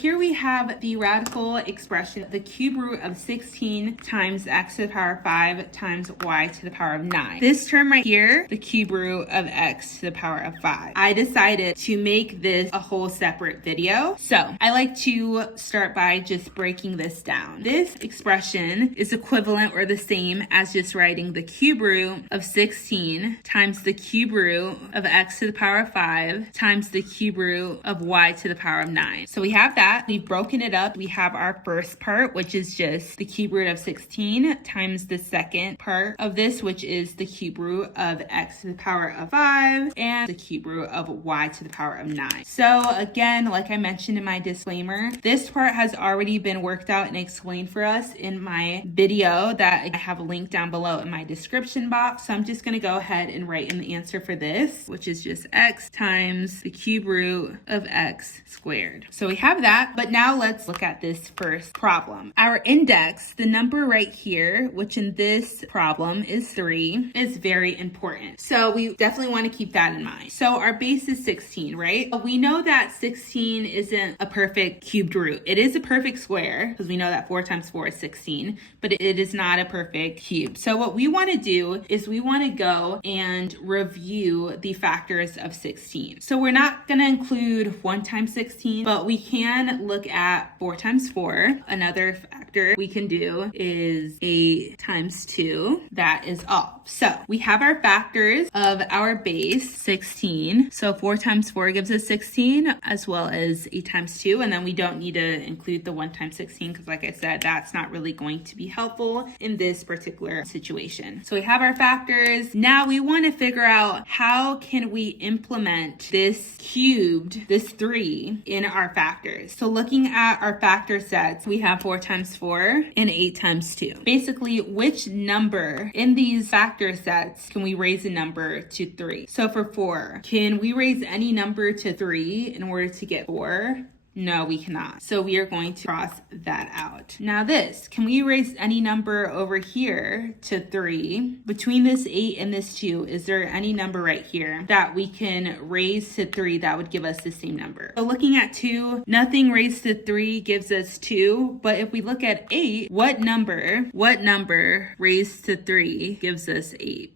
here we have the radical expression, the cube root of 16 times x to the power of 5 times y to the power of 9. This term right here, the cube root of x to the power of 5. I decided to make this a whole separate video. So I like to start by just breaking this down. This expression is equivalent or the same as just writing the cube root of 16 times the cube root of x to the power of 5 times the cube root of y to the power of 9. So we have that. We've broken it up. We have our first part, which is just the cube root of 16 times the second part of this, which is the cube root of x to the power of 5 and the cube root of y to the power of 9. So again, like I mentioned in my disclaimer, this part has already been worked out and explained for us in my video that I have a link down below in my description box. So I'm just going to go ahead and write in the answer for this, which is just x times the cube root of x squared. So we have that, but now let's look at this first problem. Our index, the number right here, which in this problem is 3, is very important. So we definitely want to keep that in mind. So our base is 16, right? We know that 16 isn't a perfect cubed root. It is a perfect square because we know that 4 times 4 is 16, but it is not a perfect cube. So what we want to do is we want to go and review the factors of 16. So we're not going to include 1 times 16, but we can look at 4 times 4. Another factor we can do is 8 times 2. That is all. So we have our factors of our base, 16. So 4 times 4 gives us 16, as well as 8 times 2. And then we don't need to include the 1 times 16 because, like I said, that's not really going to be helpful in this particular situation. So we have our factors. Now we want to figure out how can we implement this cubed, this 3, in our factors. So looking at our factor sets, we have 4 times 4 and 8 times 2. Basically, which number in these factor sets can we raise a number to 3? So for 4, can we raise any number to 3 in order to get 4? No, we cannot. So we are going to cross that out. Now this, can we raise any number over here to 3? Between this 8 and this 2, is there any number right here that we can raise to 3 that would give us the same number? So looking at 2, nothing raised to 3 gives us 2. But if we look at 8, what number raised to 3 gives us 8?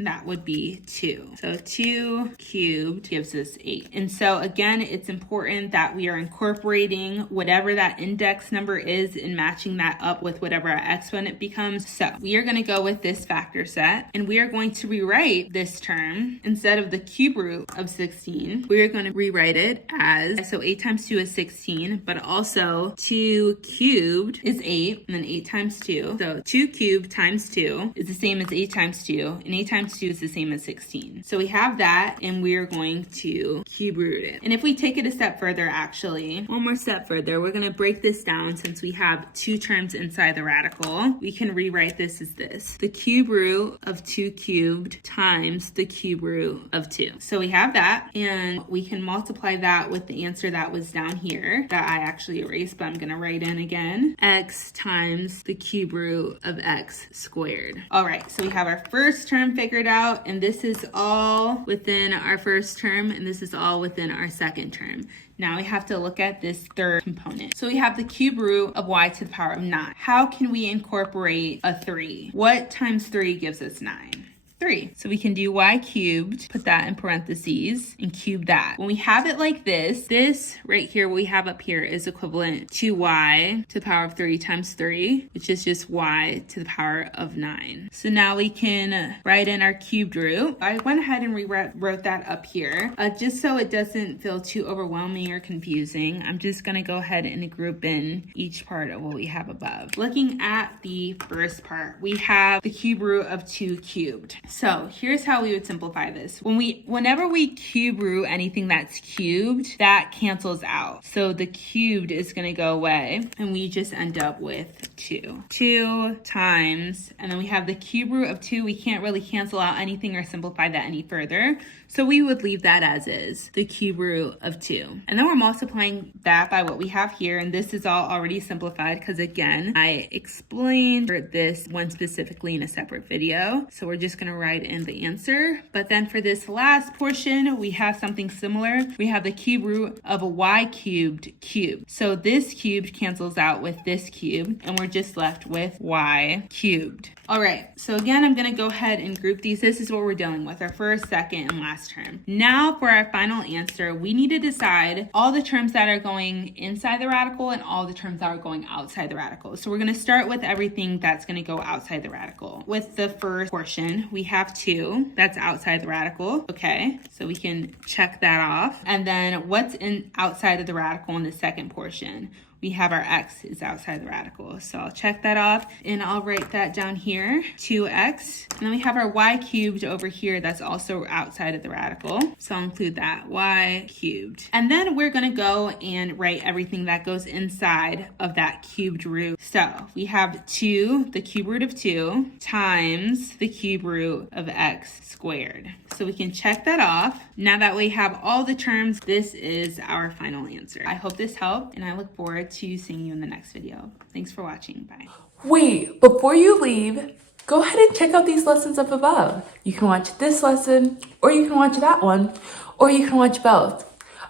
That would be 2. So 2 cubed gives us 8. And so again, it's important that we are incorporating whatever that index number is and matching that up with whatever our exponent becomes. So we are going to go with this factor set, and we are going to rewrite this term instead of the cube root of 16. We are going to rewrite it as, so 8 times 2 is 16, but also 2 cubed is 8, and then 8 times 2. So 2 cubed times 2 is the same as 8 times 2, and 8 times 2 is the same as 16. So we have that, and we're going to cube root it. And if we take it a step further, actually, one more step further, we're going to break this down. Since we have 2 terms inside the radical, we can rewrite this as this: the cube root of 2 cubed times the cube root of 2. So we have that, and we can multiply that with the answer that was down here that I actually erased, but I'm going to write in again: x times the cube root of x squared. All right, so we have our first term figured out, and this is all within our first term, and this is all within our second term. Now we have to look at this third component. So we have the cube root of y to the power of 9. How can we incorporate a 3? What times 3 gives us 9? 3. So we can do y cubed, put that in parentheses, and cube that. When we have it like this right here, what we have up here is equivalent to y to the power of 3 times 3, which is just y to the power of 9. So now we can write in our cubed root. I went ahead and rewrote that up here, just so it doesn't feel too overwhelming or confusing. I'm just gonna go ahead and group in each part of what we have above. Looking at the first part, we have the cube root of 2 cubed. So here's how we would simplify this. Whenever we cube root anything that's cubed, that cancels out. So the cubed is going to go away, and we just end up with 2. 2 times, and then we have the cube root of 2. We can't really cancel out anything or simplify that any further. So we would leave that as is, the cube root of 2. And then we're multiplying that by what we have here. And this is all already simplified because, again, I explained this one specifically in a separate video. So we're just going to write in the answer. But then for this last portion, we have something similar. We have the cube root of a y cubed cubed. So this cubed cancels out with this cube, and we're just left with y cubed. All right, so again, I'm gonna go ahead and group these. This is what we're dealing with, our first, second, and last term. Now for our final answer, we need to decide all the terms that are going inside the radical and all the terms that are going outside the radical. So we're gonna start with everything that's gonna go outside the radical. With the first portion, we have 2, that's outside the radical, okay? So we can check that off. And then what's outside of the radical in the second portion? We have our x is outside the radical. So I'll check that off and I'll write that down here, 2x. And then we have our y cubed over here that's also outside of the radical. So I'll include that, y cubed. And then we're gonna go and write everything that goes inside of that cubed root. So we have 2, the cube root of 2, times the cube root of x squared. So we can check that off. Now that we have all the terms, this is our final answer. I hope this helped, and I look forward to seeing you in the next video. Thanks for watching. Bye. Wait, before you leave, go ahead and check out these lessons up above. You can watch this lesson, or you can watch that one, or you can watch both.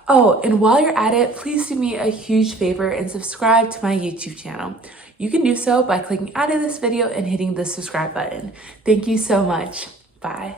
Oh, and while you're at it, please do me a huge favor and subscribe to my YouTube channel. You can do so by clicking out of this video and hitting the subscribe button. Thank you so much. Bye.